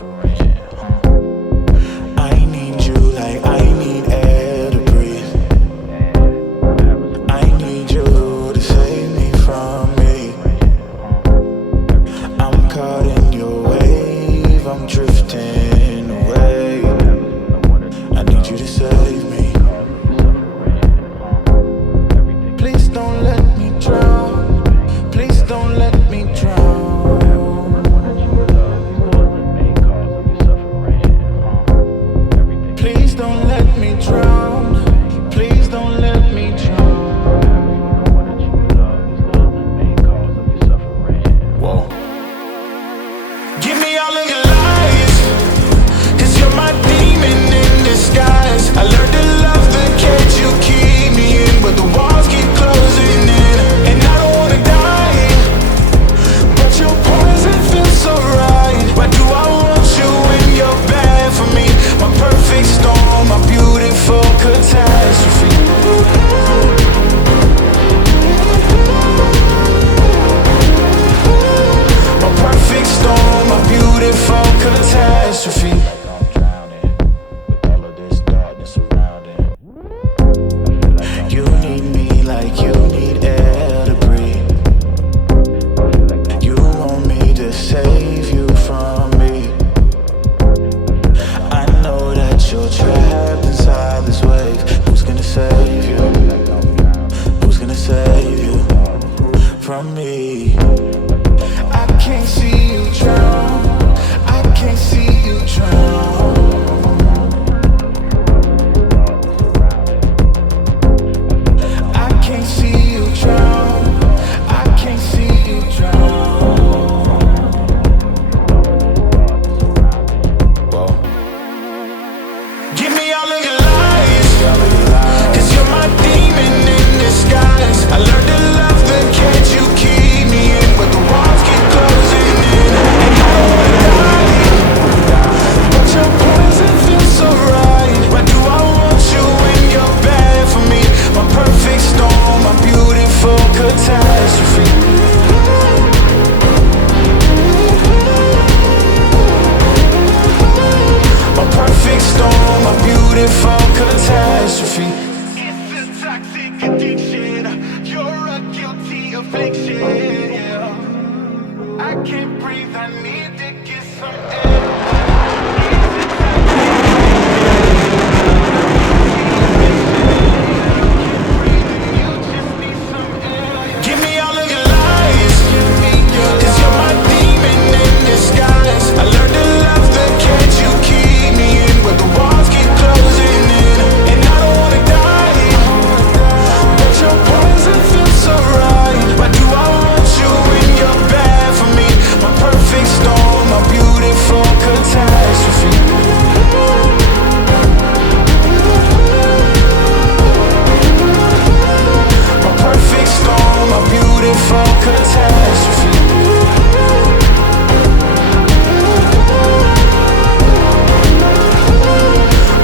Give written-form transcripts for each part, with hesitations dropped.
suffering. I need you like I need air to breathe. I need you to save me from me. I'm caught in your wave, I'm drifting away. I need you to save me. Please don't let me drown. Please don't let me drown. Please don't let me drown. Please don't let me drown. Whoa. Give me all of your lies, 'cause you're my demon in disguise. I learned to love the cage you keep me in, but the walls keep closing in. And I don't wanna die, but your poison feels so right. Why do I want you when you're bad for me? My perfect storm, my beautiful catastrophe. My perfect storm, my beautiful catastrophe. I'm drowning with all of this darkness surrounding. You need me like you need air to breathe. You want me to save you from me. I know that you're trapped inside this wave. Who's gonna save you? Who's gonna save you from me? I can't see you drown. I can't see you drown. I can't see you drown. I can't see you drown. Whoa. Give me all of your lies, 'cause you're my demon in disguise. I learned to love the cage you keep me in, but the walls keep closing in. And I don't wanna die, but your poison feels so right. Why do I want you when you're bad for me? My perfect storm, my beautiful catastrophe. My perfect storm, my beautiful catastrophe. It's a toxic addiction. You're a guilty affliction. Yeah. I can't breathe. I need to get some air. Give me all of your lies, 'cause you're my demon in disguise. I learned to love the cage you keep me in, but the walls keep closing in. And I don't wanna die, but your poison feels so right. Why do I want you when you're bad for me? My perfect storm, my beautiful catastrophe. My perfect storm, my beautiful catastrophe.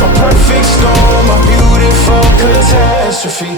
My perfect storm, my beautiful catastrophe.